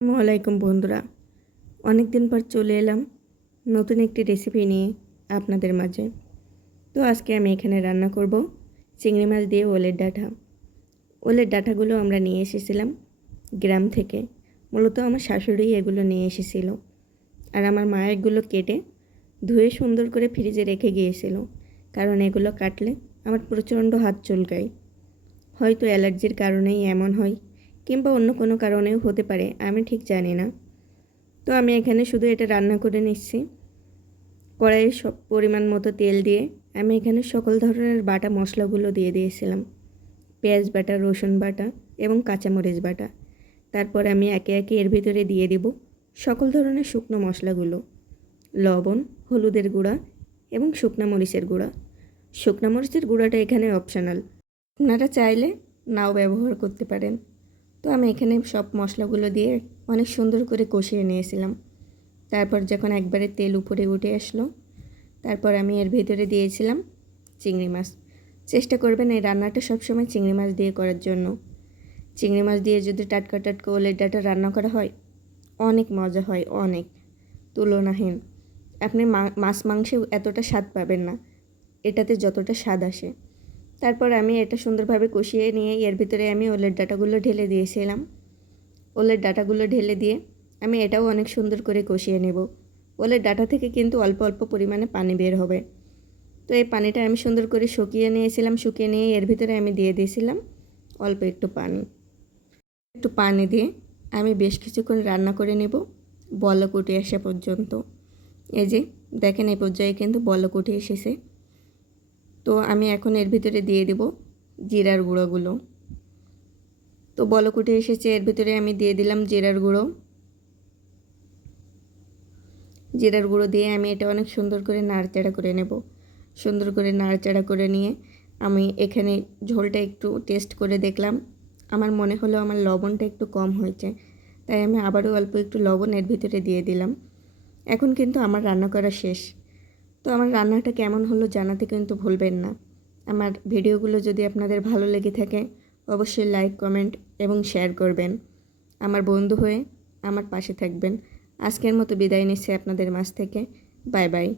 আসসালামাইকুম বন্ধুরা, অনেক দিন পর চলে এলাম নতুন একটি রেসিপি নিয়ে আপনাদের মাঝে। তো আজকে আমি এখানে রান্না করব চিংড়ি মাছ দিয়ে ওলের ডাঁটা। ওলের ডাঁটাগুলো আমরা নিয়ে এসেছিলাম গ্রাম থেকে। মূলত আমার শাশুড়ি এগুলো নিয়ে এসেছিল, আর আমার মা এগুলো কেটে ধুয়ে সুন্দর করে ফ্রিজে রেখে গিয়েছিল, কারণ এগুলো কাটলে আমার প্রচণ্ড হাত চুলকায়। হয়তো অ্যালার্জির কারণেই এমন হয়, কিংবা অন্য কোনো কারণেও হতে পারে, আমি ঠিক জানি না। তো আমি এখানে শুধু এটা রান্না করে নিচ্ছি। কড়াইয়ে সব পরিমাণ মতো তেল দিয়ে আমি এখানে সকল ধরনের বাটা মশলাগুলো দিয়ে দিয়েছিলাম। পেঁয়াজ বাটা, রসুন বাটা এবং কাঁচামরিচ বাটা। তারপর আমি একে একে এর ভিতরে দিয়ে দিব সকল ধরনের শুকনো মশলাগুলো, লবণ, হলুদের গুঁড়া এবং শুকনো মরিচের গুঁড়া। শুকনো মরিচের গুঁড়াটা এখানে অপশনাল, আপনারা চাইলে নাও ব্যবহার করতে পারেন। তো আমি এখানে সব মশলাগুলো দিয়ে অনেক সুন্দর করে কষিয়ে নিয়েছিলাম। তারপর যখন একবারে তেল উপরে উঠে আসলো, তারপর আমি এর ভিতরে দিয়েছিলাম চিংড়ি মাছ। চেষ্টা করবেন এই রান্নাটা সবসময় চিংড়ি মাছ দিয়ে করার জন্য। চিংড়ি মাছ দিয়ে যদি টাটকা টাটকা ওলের ডাঁটা রান্না করা হয়, অনেক মজা হয়, অনেক তুলনাহীন। আপনি মাছ মাংসেও এতটা স্বাদ পাবেন না, এটাতে যতটা স্বাদ আসে। তারপর আমি এটা সুন্দরভাবে কষিয়ে নিয়ে এর ভিতরে আমি ওলের ডাঁটাগুলো ঢেলে দিয়েছিলাম। ওলের ডাঁটাগুলো ঢেলে দিয়ে আমি এটাও অনেক সুন্দর করে কষিয়ে নেব। ওলের ডাঁটা থেকে কিন্তু অল্প অল্প পরিমাণে পানি বের হবে। তো এই পানিটা আমি সুন্দর করে শুকিয়ে নিয়েছিলাম। শুকিয়ে নিয়ে এর ভিতরে আমি দিয়ে দিয়েছিলাম অল্প একটু পানি দিয়ে আমি বেশ কিছুক্ষণ রান্না করে নেব, বলক উঠে আসা পর্যন্ত। এই যে দেখেন, এই পর্যায়ে কিন্তু বলক উঠে এসেছে। তো আমি এখন এর ভিতরে দিয়ে দেব জিরার গুঁড়োগুলো। তো বলক উঠে এসেছে, এর ভিতরে আমি দিয়ে দিলাম জিরার গুঁড়ো দিয়ে আমি এটা অনেক সুন্দর করে নাড়াচাড়া করে নেব। সুন্দর করে নাড়াচাড়া করে নিয়ে আমি এখানে ঝোলটা একটু টেস্ট করে দেখলাম। আমার মনে হলো আমার লবণটা একটু কম হয়েছে, তাই আমি আবারও অল্প একটু লবণ এর ভিতরে দিয়ে দিলাম। এখন কিন্তু আমার রান্না করা শেষ। তো আমার রান্নাটা কেমন হলো জানাতে কিন্তু ভুলবেন না। আমার ভিডিওগুলো যদি আপনাদের ভালো লেগে থাকে, অবশ্যই লাইক, কমেন্ট এবং শেয়ার করবেন। আমার বন্ধু হয়ে আমার পাশে থাকবেন। আজকের মতো বিদায় নিচ্ছি আপনাদের মাঝ থেকে। Bye bye.